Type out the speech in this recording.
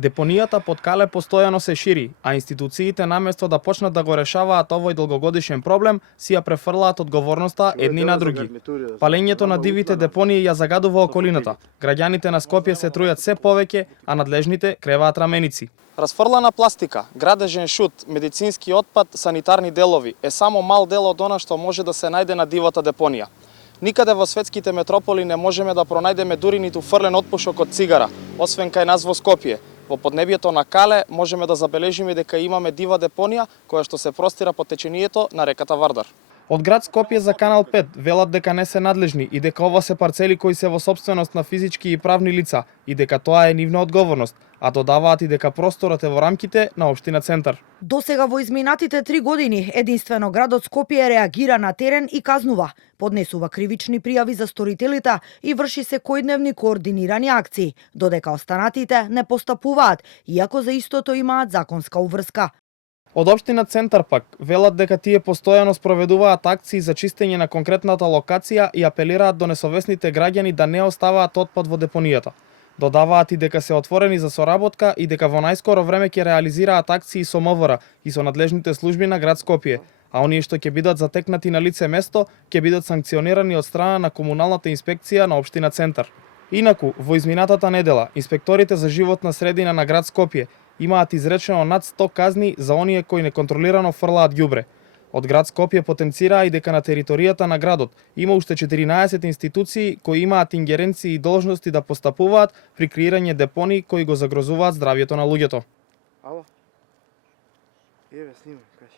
Депонијата под Кале постојано се шири, а институциите наместо да почнат да го решаваат овој долгогодишен проблем, си ја префрлаат одговорноста едни на други. Палењето на дивите депонии ја загадува околината. Граѓаните на Скопје се трујат се повеќе, а надлежните креваат раменици. Расфрлана пластика, градежен шут, медицински отпад, санитарни делови е само мал дел од она што може да се најде на дивата депонија. Никаде во светските метрополи не можеме да пронајдеме дури ниту фрлен отпушок од цигара, освен кај нас во Скопје. Во поднебјето на Кале можеме да забележиме дека имаме дива депонија која што се простира по течението на реката Вардар. Од град Скопје за Канал 5 велат дека не се надлежни и дека ова се парцели кои се во сопственост на физички и правни лица и дека тоа е нивна одговорност, а додаваат и дека просторот е во рамките на општина Центар. Досега во изминатите 3 години единствено градот Скопје реагира на терен и казнува, поднесува кривични пријави за сторителите и врши секојдневни координирани акции, додека останатите не постапуваат, иако за истото имаат законска уврска. Од општина Центар пак велат дека тие постојано спроведуваат акции за чистење на конкретната локација и апелираат до несовесните граѓани да не оставаат отпад во депонијата. Додаваат и дека се отворени за соработка и дека во најскоро време ќе реализираат акции со МВР и со надлежните служби на град Скопје, а оние што ќе бидат затекнати на лице место ќе бидат санкционирани од страна на комуналната инспекција на општина Центар. Инаку, во изминатата недела, инспекторите за животна средина на град Скопје имаат изречено над 100 казни за оние кои неконтролирано фрлаат ѓубре. Од град Скопје потенцираа и дека на територијата на градот има уште 14 институции кои имаат ингеренции и должности да постапуваат при креирање депонии кои го загрозуваат здравјето на луѓето. Ало? Еве, снимај.